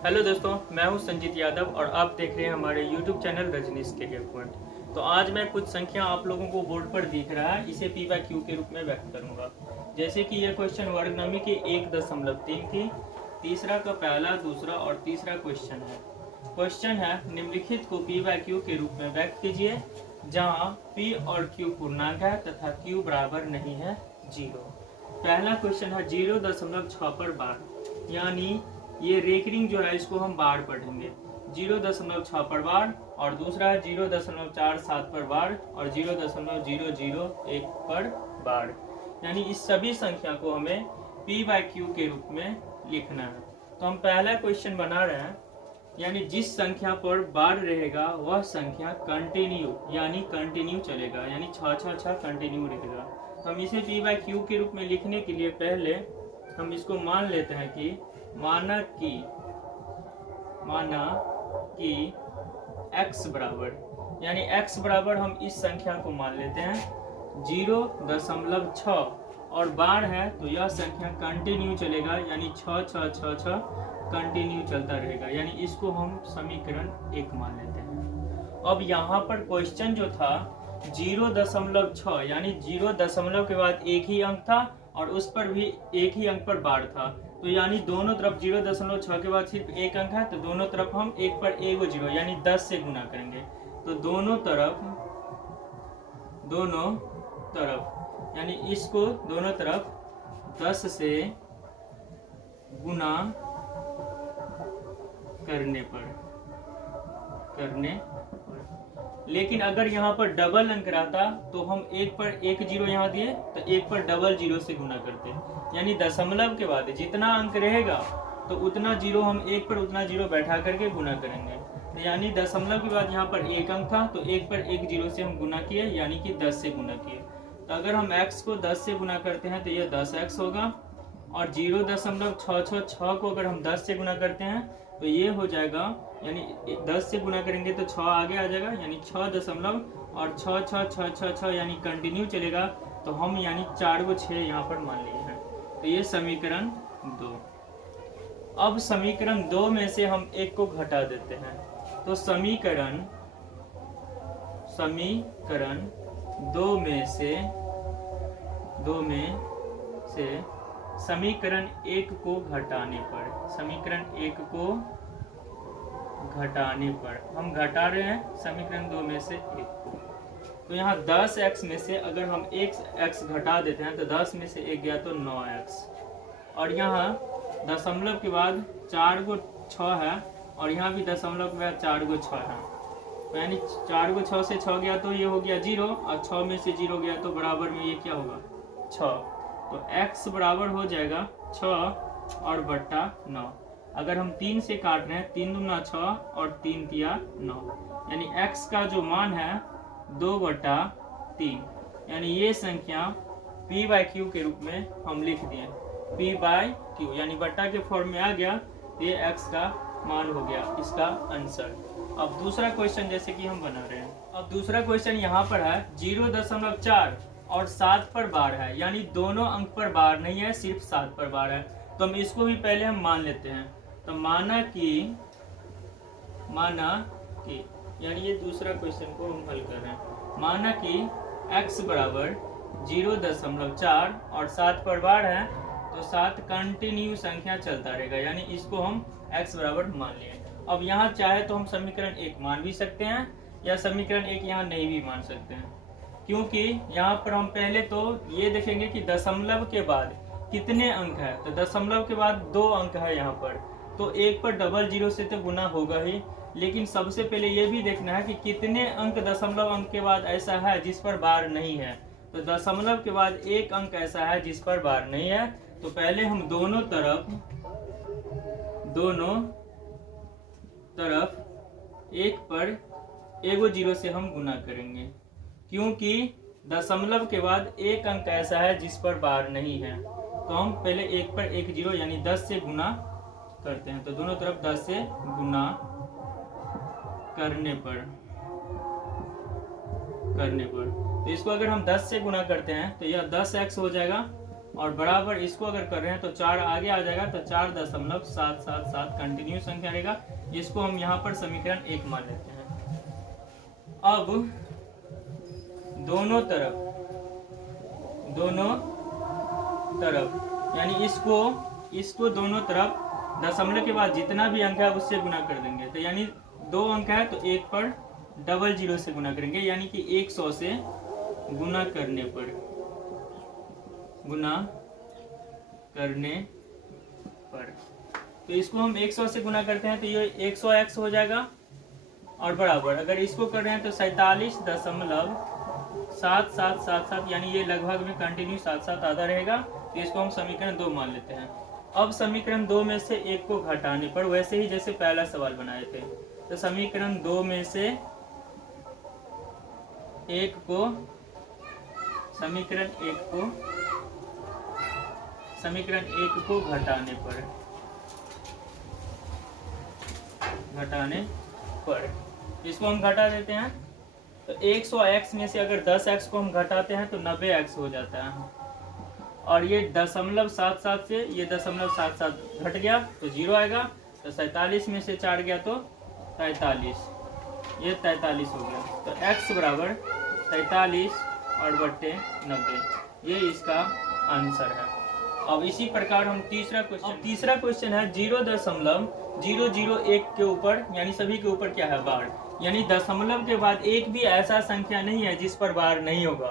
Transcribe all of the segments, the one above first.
Hello दोस्तों, मैं हूं संजीत यादव और आप देख रहे हैं हमारे YouTube channel Rajneesh career point. तो आज मैं कुछ संख्या आप लोगों को बोर्ड पर दिख रहा है, इसे P बाय Q के रूप में व्यक्त करूंगा। जैसे कि यह क्वेश्चन वर्गनमी के 1.3 की तीसरा का पहला, दूसरा और तीसरा क्वेश्चन है। क्वेश्चन है, निम्नलिखित को P बाय Q के रूप में व्यक्त कीजिए जहाँ P और Q पूर्णांक है तथा Q बराबर नहीं है 0। पहला क्वेश्चन है 0.6 पर बार, यानी ये रेकरिंग जो है इसको हम बार पढ़ेंगे। 0.6 पर बार और दूसरा है 0.47 पर बार और 0.001 पर बार, यानी इस सभी संख्या को हमें P बाय Q के रूप में लिखना है। तो हम पहला क्वेश्चन बना रहे हैं, यानी जिस संख्या पर बार रहेगा वह संख्या कंटिन्यू यानी कंटिन्यू चलेगा, यानी 6 कंटिन्यू रहेगा। तो हम इसे P बाय Q के रूप में लिखने के लिए पहले हम इसको मान लेते हैं कि माना कि x बराबर, यानी x बराबर हम इस संख्या को मान लेते हैं 0.6 और बार है तो यह संख्या कंटिन्यू चलेगा, यानी 6 कंटिन्यू चलता रहेगा, यानी इसको हम समीकरण 1 मान लेते हैं। अब यहाँ पर क्वेश्चन जो था 0.6, यानी 0 दशमलव के बाद एक ही अंक था और उस पर भी एक ही अंक पर बार था, तो यानी दोनों तरफ 0.6 के बाद सिर्फ एक अंक है, तो दोनों तरफ हम एक पर एक 0 यानी 10 से गुना करेंगे। तो दोनों तरफ यानी इसको दोनों तरफ 10 से गुना करने पर लेकिन अगर यहाँ पर डबल अंक रहता तो हम एक पर एक 0 यहाँ दिए तो एक पर डबल 0 से गुना करते, यानी दशमलव के बाद जितना अंक रहेगा तो उतना 0 हम एक पर उतना 0 बैठा करके गुना करेंगे। तो यानी दशमलव के बाद यहाँ पर एक अंक था तो एक पर एक 0 से हम गुना किए, यानी कि 10 से गुना किए। तो अगर हम x को 10 से गुना करते हैं तो यह 10x होगा और 0.666 को अगर हम 10 से गुना करते हैं तो ये हो जाएगा, यानी 10 से गुना करेंगे तो 6 आगे आ जाएगा, यानी 6 दशमलव और 6 यानी कंटिन्यू चलेगा। तो हम यानी 4 को 6 यहाँ पर मान लिए हैं। तो ये समीकरण 2। अब समीकरण 2 में से हम एक को घटा देते हैं, तो समीकरण 2 में से समीकरण 1 को घटाने पर हम घटा रहे हैं समीकरण 2 में से 1 को। तो यहाँ 10x में से अगर हम 1x घटा देते हैं तो 10 में से 1 गया तो 9x, और यहाँ दशमलव के बाद 4 को 6 है और यहाँ भी दशमलव के बाद 4 को 6 है, तो यानी 4 को 6 से 6 गया तो ये हो गया 0 और 6 में से 0 गया तो बराबर में ये क्या होगा 6। तो x बराबर हो जाएगा 6 और बट्टा 9। अगर हम 3 से काट रहे हैं 3 दूना 6 और 3 तिया 9, यानी x का जो मान है 2/3, यानी ये संख्या P बाय Q के रूप में हम लिख दिए। P बाय Q यानी बट्टा के फॉर्म में आ गया, ये x का मान हो गया इसका आंसर। अब दूसरा क्वेश्चन जैसे कि हम बना रहे हैं, अब दूसरा क्वेश्चन यहाँ पर है 0.4 और 7 पर बार है, यानी दोनों अंक पर बार नहीं है, सिर्फ 7 पर बार है। तो हम इसको भी पहले हम मान लेते हैं। तो माना कि यानी ये दूसरा क्वेश्चन को हम हल कर रहे हैं। माना कि x बराबर 0.4 और 7 पर बार है, तो 7 कंटिन्यू संख्या चलता रहेगा, यानी इसको हम x बराबर मान लिए। अब यहाँ चाहे तो हम समीकरण 1 मान भी सकते हैं या समीकरण 1 यहाँ नहीं भी मान सकते हैं, क्योंकि यहाँ पर हम पहले तो ये देखेंगे कि दशमलव के बाद कितने अंक है। तो दशमलव के बाद 2 अंक है यहाँ पर, तो एक पर डबल 0 से तो गुना होगा ही, लेकिन सबसे पहले ये भी देखना है कि कितने अंक दशमलव अंक के बाद ऐसा है जिस पर बार नहीं है। तो दशमलव के बाद एक अंक ऐसा है जिस पर बार नहीं है, तो पहले हम दोनों तरफ एक पर एगो 0 से हम गुना करेंगे, क्योंकि दशमलव के बाद एक अंक ऐसा है जिस पर बार नहीं है। तो हम पहले एक पर एक 0 यानी 10 से गुना करते हैं, तो दोनों तरफ 10 से गुना करने पर तो इसको अगर हम 10 से गुना करते हैं तो यह 10x हो जाएगा और बराबर इसको अगर कर रहे हैं तो 4 आगे आ जाएगा, तो 4.777 कंटिन्यू संख्या रहेगा। इसको हम यहाँ पर समीकरण 1 मान लेते हैं। अब दोनों तरफ यानी इसको दोनों तरफ दशमलव के बाद जितना भी अंक है उससे गुना कर देंगे। तो यानी 2 अंक है तो 1 पर 00 से गुना करेंगे, यानी कि 100 से गुना करने पर तो इसको हम 100 से गुना करते हैं तो ये 100x हो जाएगा। और बराबर अगर इसको कर रहे हैं तो 47.7777 यानी ये लगभग में कंटिन्यू साथ साथ आधा रहेगा। तो इसको हम समीकरण 2 मान लेते हैं। अब समीकरण 2 में से 1 को घटाने पर, वैसे ही जैसे पहला सवाल बनाए थे, तो समीकरण 2 में से 1 को घटाने पर इसको हम घटा देते हैं। तो 100x में से अगर 10x को हम घटाते हैं तो 90x हो जाता है। और ये 0.77 से ये 0.77 घट गया तो 0 आएगा। तो 47 में से 4 गया तो 43, ये 43 हो गया। तो x बराबर 43 और बट्टे 90, ये इसका आंसर है। अब इसी प्रकार हम तीसरा क्वेश्चन है 0.001 के ऊपर, यानी सभी के ऊपर क्या है, बार। यानी दशमलव के बाद एक भी ऐसा संख्या नहीं है जिस पर बार नहीं होगा।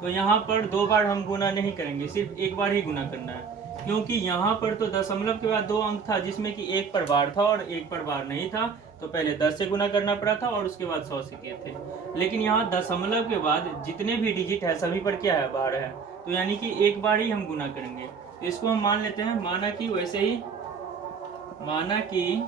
तो यहाँ पर 2 बार हम गुना नहीं करेंगे, सिर्फ 1 बार ही गुना करना है, क्योंकि यहाँ पर तो दशमलव के बाद 2 अंक था जिसमें कि 1 पर बार था और 1 पर बार नहीं था। तो पहले 10 से गुना करना पड़ा था और उसके बाद 100 से किए थे। लेकिन यहाँ दशमलव के बाद जितने भी डिजिट है सभी पर क्या है, बार है। तो यानी कि 1 बार ही हम गुना करेंगे। तो इसको हम मान लेते हैं, माना कि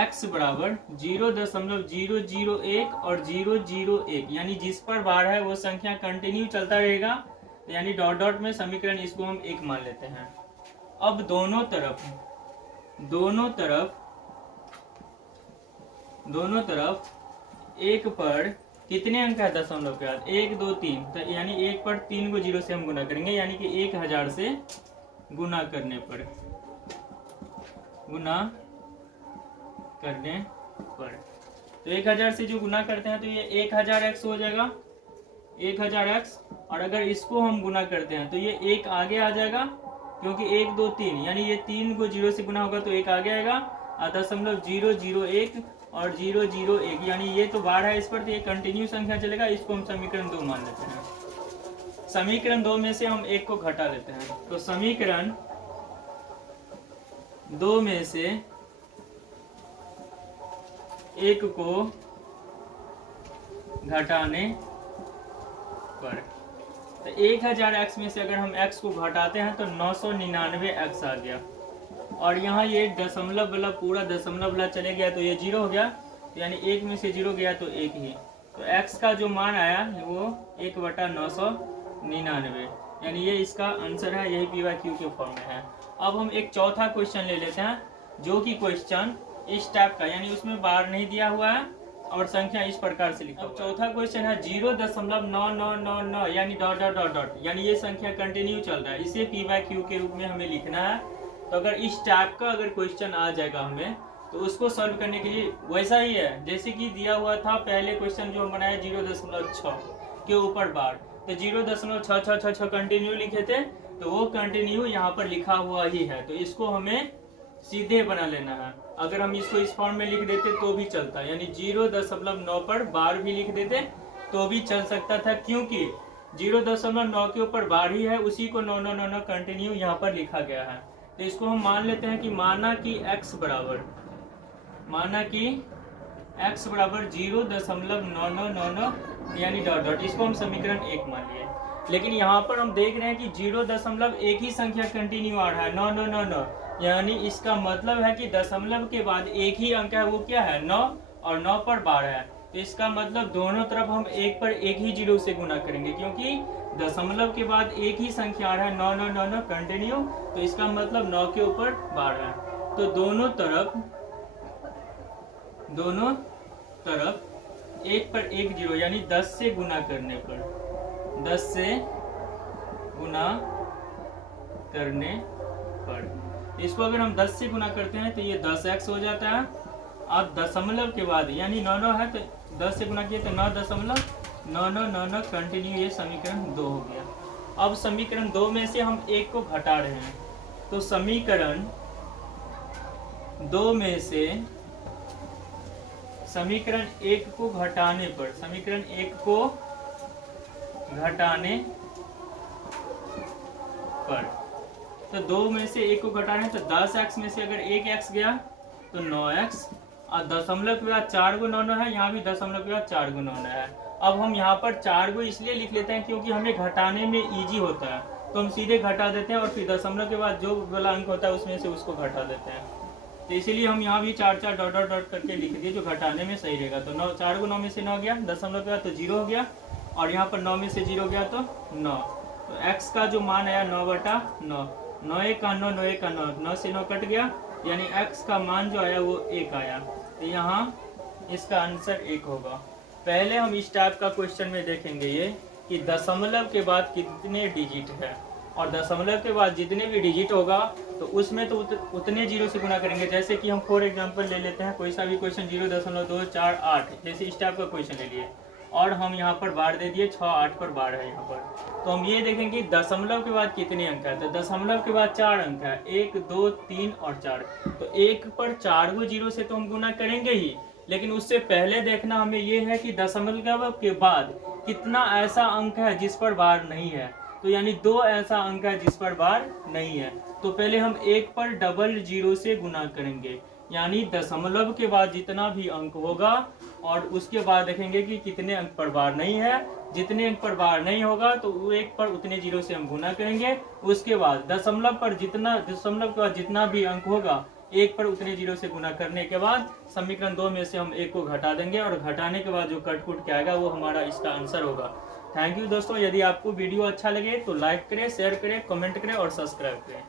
x बराबर 0.001 और 001, यानी जिस पर बार है वो संख्या कंटिन्यू चलता रहेगा। यानी डॉट डॉट में समीकरण इसको हम 1 मान लेते हैं। अब दोनों तरफ 1 पर कितने अंक है दशमलव के बाद, 1 2 3, तो यानी 1 पर 3 को 0 से हम गुना करेंगे, यानी कि 1000 से गुना करने पर तो 1000 से जो गुना करते हैं तो ये 1000x हो जाएगा, 1000x। और अगर इसको हम गुना करते हैं तो ये 1 आगे आ जाएगा, क्योंकि 1 2 3 यानी ये 3 को 0 से गुना होगा तो 1 आगे आएगा। 0.001 और 001 यानी ये तो बार है इस पर, तो ये कंटिन्यू संख्या चलेगा। इसको हम समीकरण 2 मान लेते हैं। समीकरण 2 में से हम 1 को घटा लेते हैं। तो समीकरण 2 में से 1 को घटाने पर, तो 1000x में से अगर हम x को घटाते हैं तो 999x आ गया। और यहाँ ये दशमलव वाला पूरा दशमलव वाला चले गया तो ये 0 हो गया, यानी 1 में से 0 गया तो 1 ही। तो x का जो मान आया वो 1/999, यानी ये इसका आंसर है। यही PYQ के फॉर्म में है। अब हम एक चौथा क्वेश्चन ले लेते हैं, जो कि क्वेश्चन इस टाइप का, यानी उसमें बार नहीं दिया हुआ है और संख्या इस प्रकार से लिखा हुआ है। चौथा क्वेश्चन है 0.9999 यानी डॉट डॉट डॉट डॉट, यानी ये संख्या कंटिन्यू चल रहा है। इसे PYQ के रूप में हमें लिखना है। तो अगर इस टाइप का अगर क्वेश्चन आ जाएगा हमें, तो उसको सॉल्व करने के लिए वैसा ही है जैसे कि दिया हुआ था पहले क्वेश्चन जो हम बनाए 0.6 के ऊपर बार। तो 0.6666 कंटिन्यू लिखे थे, तो वो कंटिन्यू यहाँ पर लिखा हुआ ही है। तो इसको हमें सीधे बना लेना है। अगर हम इसको इस फॉर्म में लिख देते तो भी चलता, यानी 0.9 पर बार भी लिख देते तो भी चल सकता था, क्योंकि 0.9 के ऊपर बार ही है, उसी को 999 कंटिन्यू यहाँ पर लिखा गया है। तो इसको हम मान लेते हैं कि माना कि x बराबर 0.9999 यानी डॉट डॉट, इसको हम समीकरण 1 मान लिए। लेकिन यहाँ पर हम देख रहे हैं कि 0.1 ही संख्या कंटिन्यू आ रहा है, 999, यानी इसका मतलब है कि दशमलव के बाद एक ही अंक है, वो क्या है, 9, और 9 पर बार है। तो इसका मतलब दोनों तरफ हम 1 पर 1 ही 0 से गुना करेंगे, क्योंकि दशमलव के बाद एक ही संख्या आ रहा है 999 कंटिन्यू। तो इसका मतलब 9 के ऊपर बार है। तो दोनों तरफ 1 पर 1 0 यानी 10 से गुना करने पर, 10 से गुना करने पर। इसको अगर हम 10 से गुना करते हैं तो ये 10x हो जाता है। अब दशमलव के बाद यानी 9 है तो 10 से गुना किए तो 9.99 कंटिन्यू, ये समीकरण 2 हो गया। अब समीकरण 2 में से हम 1 को घटा रहे हैं, तो समीकरण 2 में से समीकरण 1 को घटाने पर, समीकरण 1 को घटाने पर, तो 2 में से 1 को घटाने तो 10x में से अगर 1x गया तो 9x, और दशमलव के बाद 4 गुना 9 है, यहाँ भी दशमलव के बाद 4 गुना 9 है। अब हम यहाँ पर 4 को इसलिए लिख लेते हैं क्योंकि हमें घटाने में इजी होता है, तो हम सीधे घटा देते हैं और फिर दशमलव के बाद जो वाला अंक होता है उसमें से उसको घटा देते हैं। तो इसीलिए हम यहाँ भी 4 डॉट डॉट डॉट करके लिख दिए, जो घटाने में सही रहेगा। तो 9, 4 को 9 में से 9 गया, दशमलव के बाद तो 0 हो गया, और यहाँ पर 9 में से 0 गया तो 9। तो x का जो मान आया 9/9, 9 का 9, 9 का 9, 9 से 9 कट गया, यानी x का मान जो आया वो 1 आया। तो यहाँ इसका आंसर 1 होगा। पहले हम इस टाइप का क्वेश्चन में देखेंगे ये कि दशमलव के बाद कितने डिजिट है, और दशमलव के बाद जितने भी डिजिट होगा तो उसमें तो उतने जीरो से गुना करेंगे। जैसे कि हम फॉर एग्जांपल ले लेते हैं कोई सा भी क्वेश्चन 0.248, जैसे इस टाइप का क्वेश्चन ले लिए और हम यहाँ पर बार दे दिए 6, 8 पर बार है यहाँ पर। तो हम ये देखेंगे दशमलव के बाद कितने अंक है, तो दशमलव के बाद 4 अंक है, 1, 2, 3 और 4। तो 1 पर 4 को जीरो से तो हम गुना करेंगे ही, लेकिन उससे पहले देखना हमें ये है कि दशमलव के बाद कितना ऐसा अंक है जिस पर बार नहीं है। तो यानी 2 ऐसा अंक है जिस पर बार नहीं है। तो पहले हम 1 पर डबल जीरो से गुना करेंगे, यानी दशमलव के बाद जितना भी अंक होगा और उसके बाद देखेंगे कि कितने अंक पर बार नहीं है। जितने अंक पर बार नहीं होगा तो वो 1 पर उतने जीरो से हम गुना करेंगे। उसके बाद दशमलव के बाद जितना भी अंक होगा 1 पर उतने जीरो से गुना करने के बाद समीकरण 2 में से हम 1 को घटा देंगे, और घटाने के बाद जो कट के आएगा वो हमारा इसका आंसर होगा। थैंक यू दोस्तों। यदि आपको वीडियो अच्छा लगे तो लाइक करें, शेयर करें, कमेंट करें और सब्सक्राइब करें।